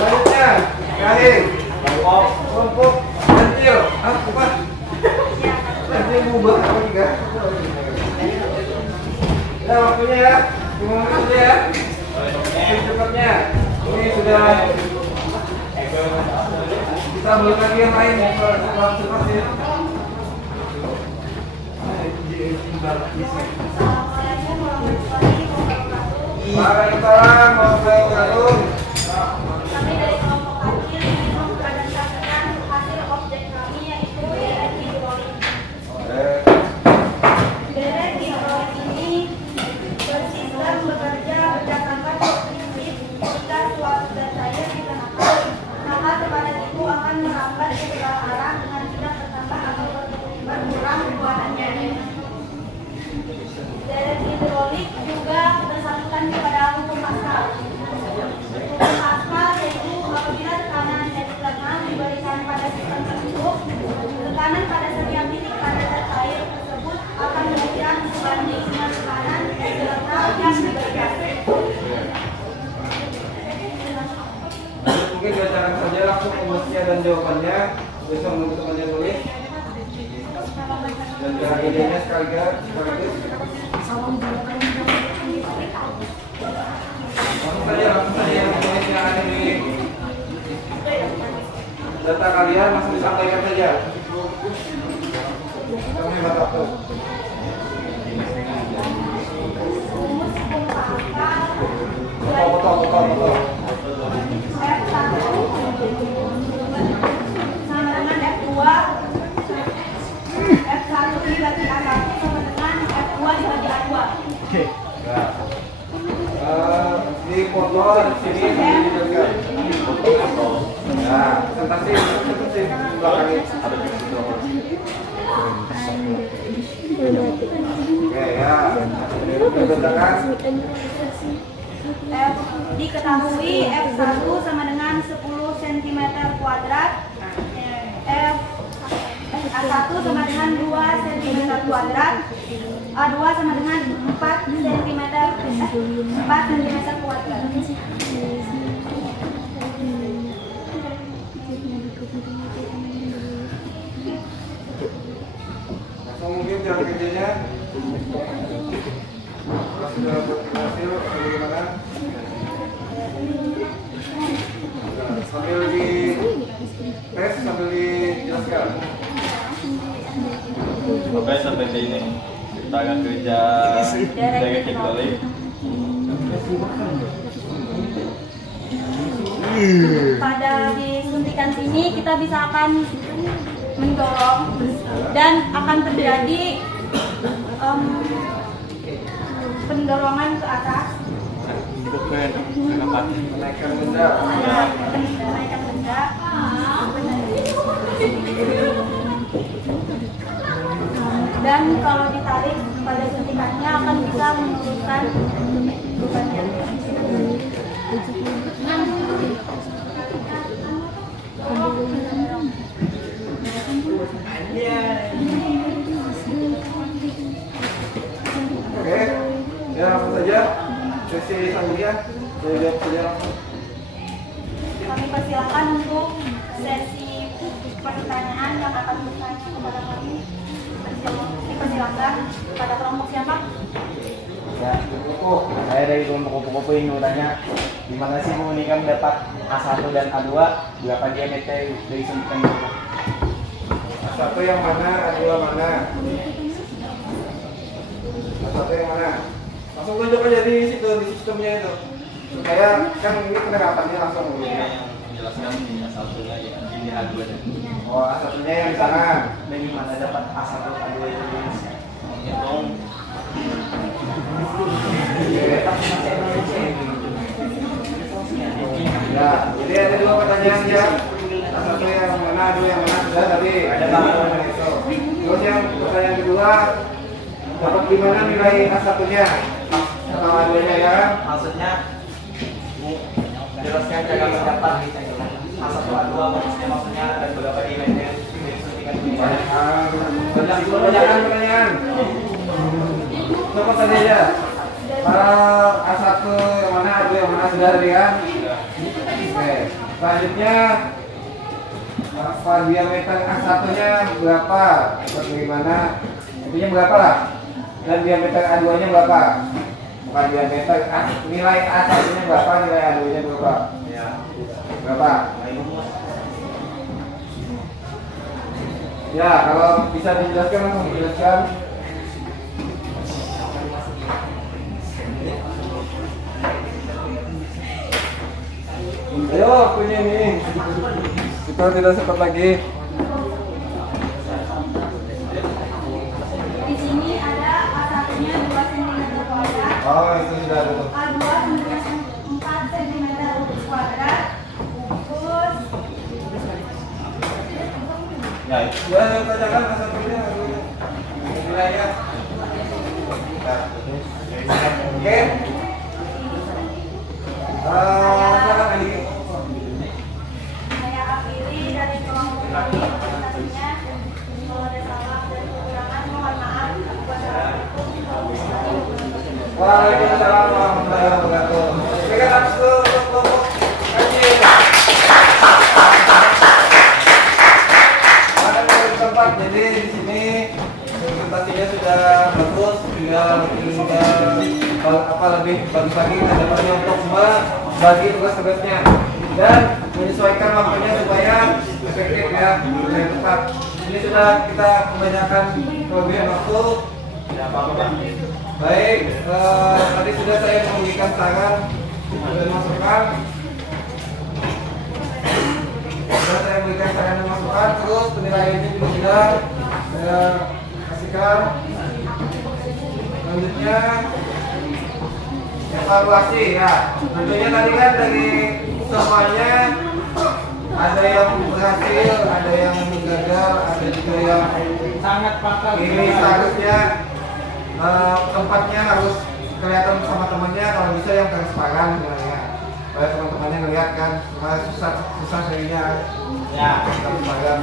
selanjutnya, terakhir, kelompok pentil. Bukan. Pentil bubar apa juga? Ya, waktunya ya. 5 menit saja ya. Cepatnya. Ini sudah. Kita belum lagi yang lain ya. Cepat ya. Waalaikumsalam warahmatullahi wabarakatuh. Kami dari kelompok kecil ingin mempresentasikan hasil objek kami yaitu derek hidrolik. Derek hidrolik ini bersifat bekerja berdasarkan prinsip jika suatu zat cair dikenakan, maka tekanan itu akan merambat ke segala arah dengan tidak bertambah atau berkurang kekuatannya. Derek hidrolik juga bersangkutan kepada hukum Pascal. Hukum Pascal yaitu apabila tekanan eksternal diberikan pada sistem tersebut, tekanan pada setiap titik pada zat cair tersebut akan bergerak sebanding dengan tekanan eksternal yang diberikan. Mungkin bacakan saja langsung pembuktian dan jawabannya. Bisa menunggu temannya tulis. Dan idenya sekaligus. Langsung saja yang ada di data kalian langsung disampaikan saja. Kami batas. Betul. F1 sama dengan F2. F1 dibagi A1 sama dengan F2 dibagi A2. Di foto di sini dijelaskan. Nah, presentasi belakang ini. Oke ya. Ditetapkan. Diketahui F1 sama dengan 10 cm kuadrat. A1 sama dengan 2 cm kuadrat. A2 sama dengan 4 cm kuadrat. Langsung mungkin cara kerjanya. Kalau sudah berhasil, bagaimana? Sambil di tes, sambil dijelaskan. Oke, sampai di ini kita akan kerja derek hidrolik. Pada di suntikan sini kita bisa akan mendorong dan akan terjadi pendorongan ke atas. Menaikkan benda. Menaikkan benda. Dan kalau ditarik pada suntikannya akan bisa menurunkan bebannya. Oke, ya langsung saja sesi selanjutnya. Jawab saja langsung. Kami persilakan untuk sesi pertanyaan yang akan bertanya kepada kami. Dipersilakan pada kelompok siapa? Ya, saya dari kelompok kupu-kupu ini mau tanya, gimana sih Bu Nika mendapat A1 dan A2, berapa diameter dari suntikan itu? A1 yang mana, A2 mana? A1 yang mana? Langsung tunjuk aja di situ, di sistemnya itu. Supaya kan ini penerapannya langsung. Menjelaskan A1-nya ya, ini A2 nya. Oh, A1-nya yang di sana. Dan gimana dapat A1 A2 itu? Menghitung Ya, jadi ada dua pertanyaan ya. A1 yang mana, mana aduh yang mana sudah tadi. Ada bang. Terus yang pertanyaan kedua, dapat gimana nilai A1-nya? Atau A2-nya ya? Maksudnya menjelaskan cara mendapat A1 A2 maksudnya dan beberapa dimensi suntikan Banyak pertanyaan. Coba tanya aja. A1 yang mana, A2 yang mana sudah tadi kan? Oke. Selanjutnya apa diameter A1-nya berapa? Atau bagaimana? Intinya berapa lah? Dan diameter A2-nya berapa? Bukan diameter nilai A1-nya berapa, nilai A2-nya berapa? ya. Berapa? Ya, kalau bisa dijelaskan langsung dijelaskan. Ayo, punya nih. Kita tidak sempat lagi. Di sini ada A1-nya 2 cm kuadrat, Oh, itu sudah ada tuh. A2 4 cm kuadrat, terus Ya, itu. Ya, yang tanyakan A1-nya nilainya. Oke. Silakan lagi. saya akhiri dari kelompok kami presentasinya. Kalau ada salah dan kekurangan mohon maaf. Wassalamualaikum warahmatullahi wabarakatuh. Waalaikumsalam warahmatullahi wabarakatuh. Berikan langsung untuk kelompok kami. Ada di tempat, jadi di sini presentasinya sudah bagus, tinggal apa lebih bagus lagi kedepannya untuk membagi tugas-tugasnya dan menyesuaikan waktunya supaya efektif ya, dan tepat. Ini sudah kita kebanyakan kelebihan waktu. Baik, tadi sudah saya memberikan saran dan masukan. Sudah saya berikan saran dan masukan, terus penilaiannya juga sudah saya kasihkan. Selanjutnya evaluasi ya. Tentunya tadi kan dari semuanya ada yang berhasil, ada yang gagal, ada juga yang Sangat pakal. ini seharusnya tempatnya harus kelihatan sama temannya, kalau bisa yang transparan sebenarnya. Supaya teman-temannya ngeliat kan, susah jadinya Ya. transparan.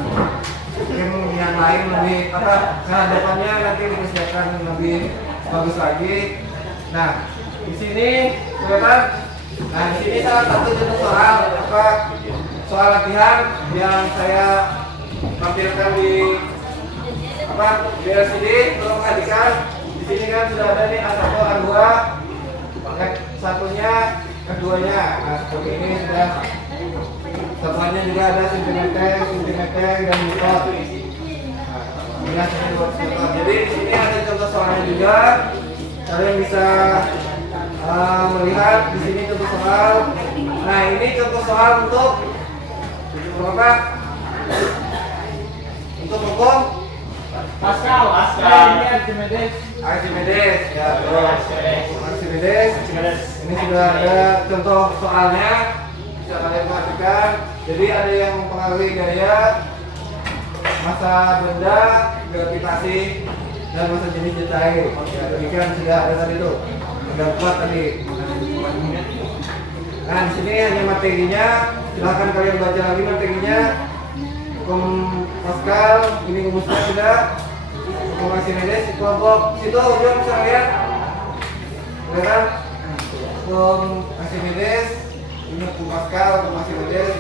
Mungkin yang lain lebih apa? Nah, depannya nanti dipersiapkan lebih bagus lagi. Nah, di sini kelihatan. Nah, di sini salah satu contoh soal apa? Soal latihan yang saya tampilkan di apa? Di LCD. Tolong perhatikan. Di sini kan sudah ada nih A1, A2, satunya, keduanya. Nah, seperti ini sudah. Satuannya juga ada sentimeter, dan meter. Jadi di sini ada contoh soalnya juga. Kalian bisa melihat di sini contoh soal. Nah, ini contoh soal untuk berapa? Untuk hukum Pascal. Ini Archimedes. Archimedes. Ya, terus Archimedes. Ini sudah ada contoh soalnya. Bisa kalian perhatikan. Jadi ada yang mempengaruhi gaya, massa benda, gravitasi, dan massa jenis cair. Ya, demikian sudah ada tadi tuh. Sudah buat tadi. Nah, di sini hanya materinya. Silahkan kalian baca lagi materinya. Hukum Pascal, ini rumusnya sudah. Hukum Archimedes, kelompok situ juga bisa lihat. Lihat hukum Archimedes, ini hukum Pascal, hukum Archimedes.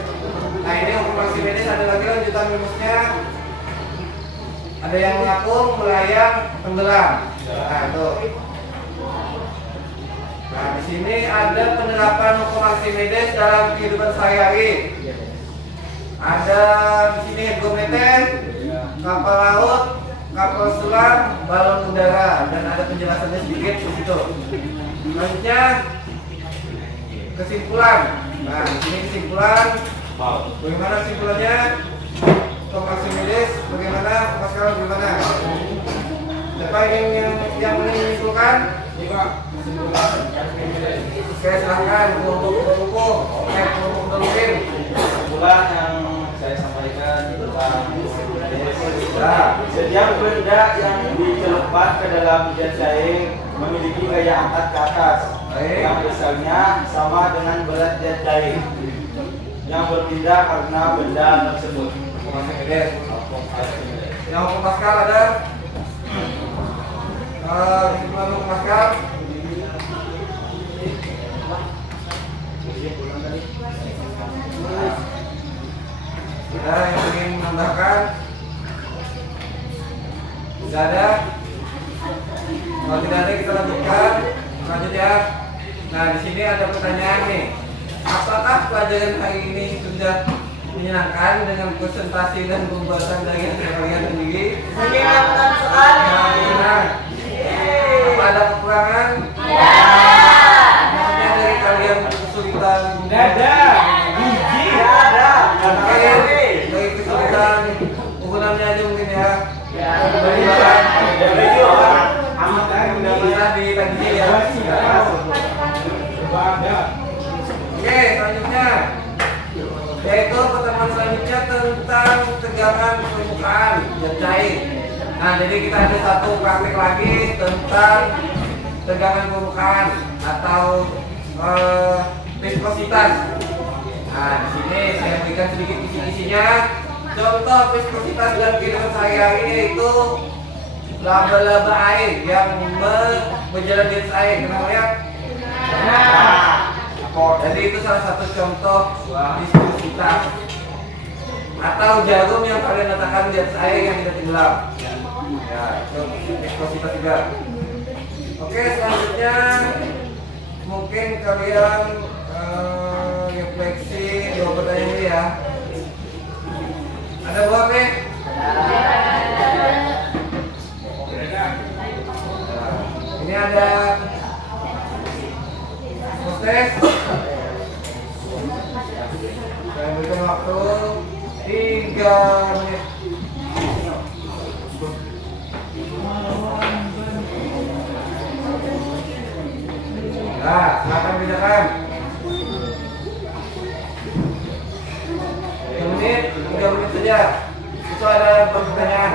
Nah, ini hukum Archimedes ada lagi lanjutan rumusnya. Ada yang mengapung, melayang, tenggelam. Nah, itu. Nah, di sini ada penerapan hukum Archimedes dalam kehidupan sehari-hari. Ada di sini hidrometer, kapal laut, kapal selam, balon udara, dan ada penjelasannya sedikit di situ. Selanjutnya kesimpulan. Nah, di sini kesimpulan. Bagaimana kesimpulannya? Hukum Archimedes bagaimana? Pascal bagaimana? Siapa yang menyimpulkan? Oke, silahkan kelompok kesimpulan yang saya sampaikan Setiap benda yang dicelupkan ke dalam jet cair memiliki gaya angkat ke atas yang besarnya sama dengan berat jet cair yang berpindah karena benda tersebut. Yang hukum Pascal ada? Kesimpulan hukum Pascal? Ada yang ingin menambahkan? Tidak ada? Kalau tidak ada kita lanjutkan. Lanjut ya. Nah di sini ada pertanyaan nih. Apakah pelajaran hari ini sudah menyenangkan dengan presentasi dan pembahasan dari kalian sendiri? Menyenangkan sekali. Senang. Apa ada kekurangan? Ada. Maksudnya dari kalian kesulitan? Tidak ada. Biji. Tidak ada. Dari kesulitan ukurannya aja mungkin ya. Bisa ditandingi ya. Oke, selanjutnya yaitu pertemuan selanjutnya tentang tegangan permukaan jet cair. Nah, jadi kita ada satu praktik lagi tentang tegangan permukaan atau viskositas. Nah, di sini saya berikan sedikit kisi-kisinya. Contoh viskositas dalam kehidupan sehari-hari yaitu laba-laba air yang berjalan di atas air. Pernah lihat? Jadi itu salah satu contoh viskositas. Atau jarum yang kalian letakkan di atas air yang tidak tenggelam. Ya, itu viskositas juga. Oke, selanjutnya mungkin kalian refleksi dua pertanyaan ini ya. Ada buat nih? Ini ada proses. Saya berikan waktu 3 menit. Nah, silakan bedakan. 3 menit saja. Itu ada pertanyaan.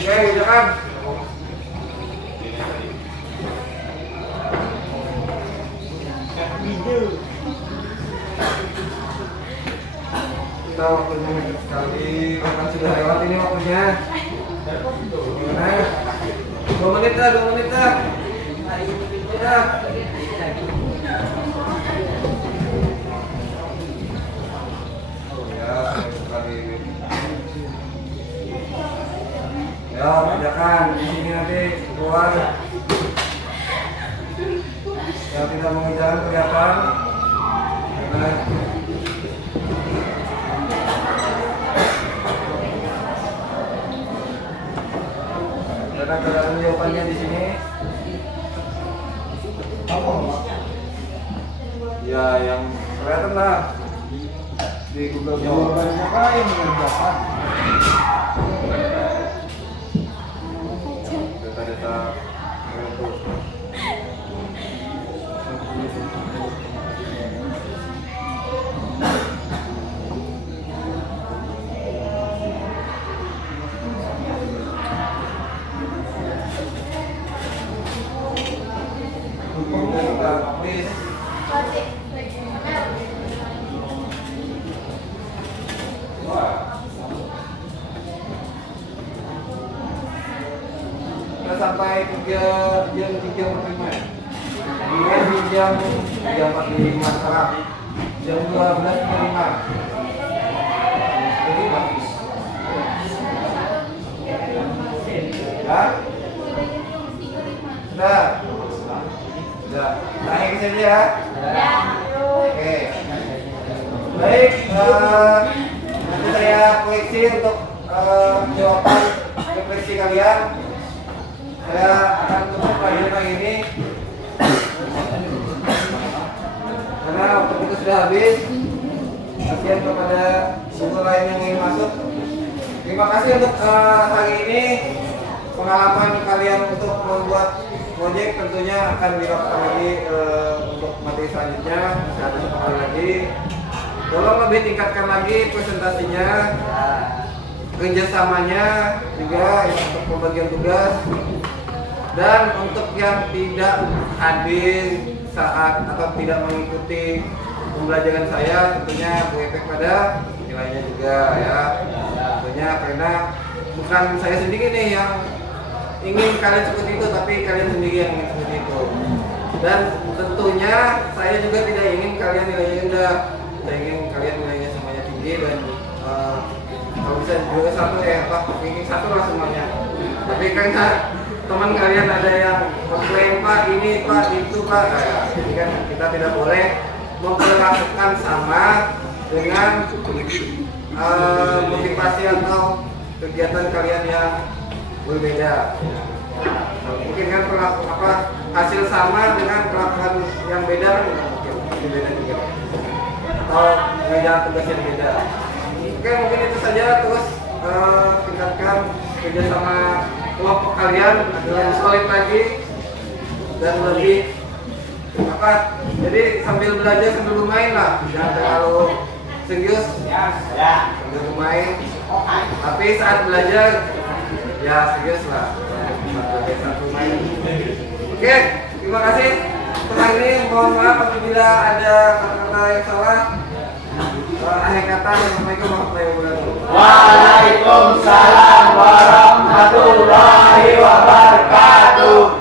Oke, bedakan. Kita waktunya mepet sekali, kapan sudah lewat ini waktunya? Gimana? 2 menit lah, 2 menit lah. Ya. Ya, kerjakan di sini nanti keluar. Yang tidak mengejar kelihatan. Kelihatan jawabannya di sini. Ya, yang kelihatan lah di Google Jawabannya apa yang mengerjakan? data-data untuk sampai 3:45. Kemudian di jam 3:45 sekarang. Jam 12:45. Ya? Sudah? Sudah. Naik saja ya? Oke. Baik, nanti saya koreksi untuk jawaban refleksi kalian. Saya akan tutup pelajaran kali ini karena waktu itu sudah habis. Kasihan kepada guru lain yang ingin masuk. Terima kasih untuk hari ini. pengalaman kalian untuk membuat proyek tentunya akan dilakukan lagi untuk materi selanjutnya, satu kali lagi. Tolong lebih tingkatkan lagi presentasinya, kerjasamanya juga untuk pembagian tugas. Dan untuk yang tidak hadir saat atau tidak mengikuti pembelajaran saya, tentunya berefek pada nilainya juga ya. Tentunya karena bukan saya sendiri nih yang ingin kalian seperti itu, tapi kalian sendiri yang ingin seperti itu. Dan tentunya saya juga tidak ingin kalian nilainya rendah. Saya ingin kalian nilainya semuanya tinggi dan kalau bisa juga satu ingin satu lah semuanya. Tapi karena teman kalian ada yang komplain, Pak ini Pak itu Pak, jadi kan kita tidak boleh memperlakukan sama dengan motivasi atau kegiatan kalian yang berbeda. Mungkin kan hasil sama dengan perlakuan yang beda kan mungkin beda juga, atau kerjaan tugas yang beda. Oke, mungkin itu saja. Terus tingkatkan kerjasama kelompok kalian lebih solid lagi dan lebih jadi sambil belajar sambil bermain lah, jangan terlalu serius sambil bermain, tapi saat belajar ya serius lah, saat bermain. Oke, terima kasih untuk hari ini. Mohon maaf apabila ada kata-kata yang salah. Akhir kata, Assalamualaikum warahmatullahi wabarakatuh. Waalaikumsalam warahmatullahi wabarakatuh.